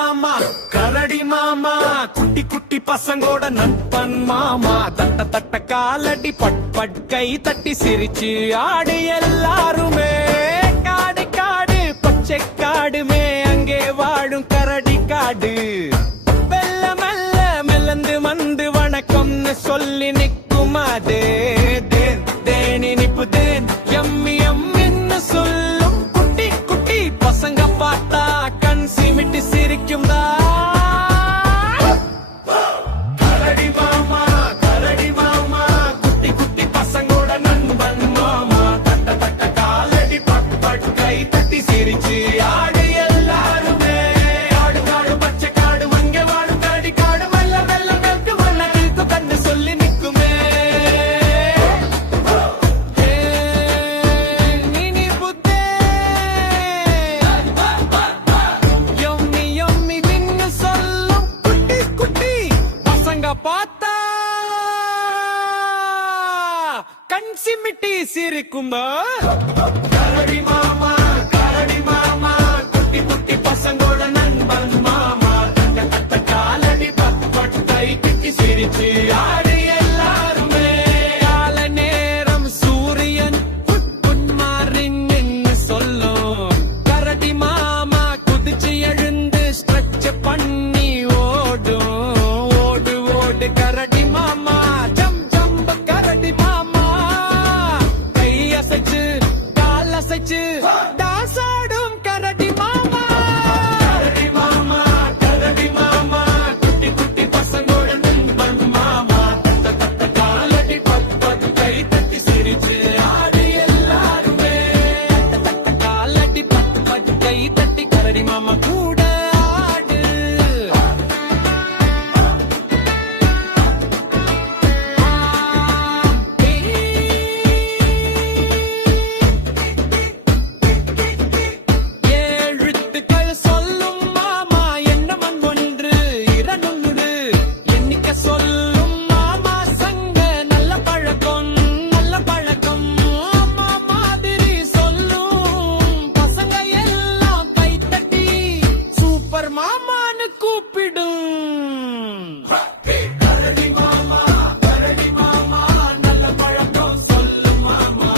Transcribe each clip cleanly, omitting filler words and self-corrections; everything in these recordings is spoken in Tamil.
மாமா கரடி மாமா குட்டி குட்டி பசங்கோட நண்பன் மாமா தட்ட தட்ட காலடி பட் பட் கை தட்டி சிரிச்சு ஆடு எல்லாருமே காடு காடு பச்சை காடுமே அங்கே வாழும் கரடி காடு மெல்ல மெல்ல மெல்லந்து வந்து வணக்கம்னு சொல்லி நிற்கும் அதே தேன் தேனி நிப்பு தேன் எம்மி எம்மின்னு சொல்லும் குட்டி குட்டி பசங்க பார்த்தா கண் சிமிட்டு சிரிக்கும் கரடி மாமா குட்டி குட்டி பசங்களோட நண்பன் மாமா தட்ட தட்ட காலடி பட் பட் கை தட்டி சிரிச்சு ஆடு எல்லாருமே ஆடு காடு பச்சை காடு வங்க வாடு காடி காடு மெல்ல மெல்ல மெல்க்கு வண்ணத்துக்கு கண்ணு சொல்லி நிக்குமே நீ புத்தே யம்மி யம்மி வின்னு சொல்லும் குட்டி குட்டி பசங்க பார்த்தா கண் சிமிட்டி சிரிக்கும் கரடி மாமா குட்டி குட்டி பசங்களோட நண்பன் மாமா தட்ட தட்ட காலடி பட் பட் கை கட்டி சிரிச்சு ஆடு எல்லாருமே கால நேரம் சூரியன் புன்மாறின்னு சொல்லும் கரடி மாமா குதிச்சு எழுந்து ஸ்ட்ரெச் பண்ணி ஓடும் ஓடு ஓடு கரடி மாமா ஜம் ஜம்ப கரடி மாமா கை அசைச்சு கால் அசைச்சு டான்ஸ் ஆடும் கரடி மாமா குட்டி குட்டி பசங்களோட நண்பன் மாமா தட்ட தட்ட காலடி பட் பட் கை தட்டி சிரிச்சு ஆடு எல்லாருமே தட்ட தட்ட காலடி பட் பட் கை தட்டி கரடி மாமா கூட ஆடு எழுத்துக்கள் சொல்லும் மாமா எண்ணமன் ஒன்று இரண்டு எண்ணிக்க சொல்லும் மாமா சங்க நல்ல பழக்கம் அம்மா மாதிரி சொல்லும் பசங்க எல்லாம் கை தட்டி சூப்பர் மாமான்னு கூப்பிடும் கரடி மாமா நல்ல பழக்கம் சொல்லும் மாமா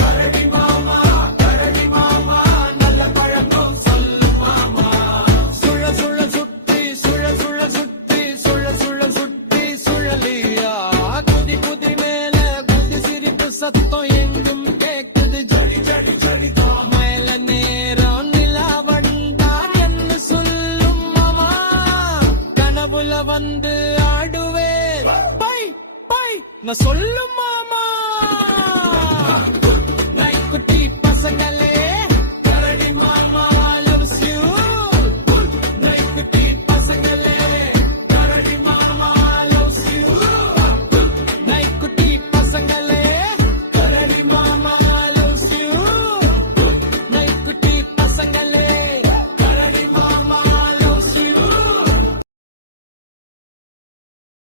கரடி மாமா நல்ல பழக்கம் சொல்லும் மாமா சுழ சுழ சுற்றி சுழலியா குதி குதி மேல குதி சிரிப்பு சத்தம் எங்கும் கேக்குது ஜடி ஜடி ஜடி மேல நேரம் நிலா வந்தான் என்று சொல்லும் மாமா கனவுல வந்து ஆடுவே பை பை நான் சொல்லும் மாமா குட்டி பசங்கள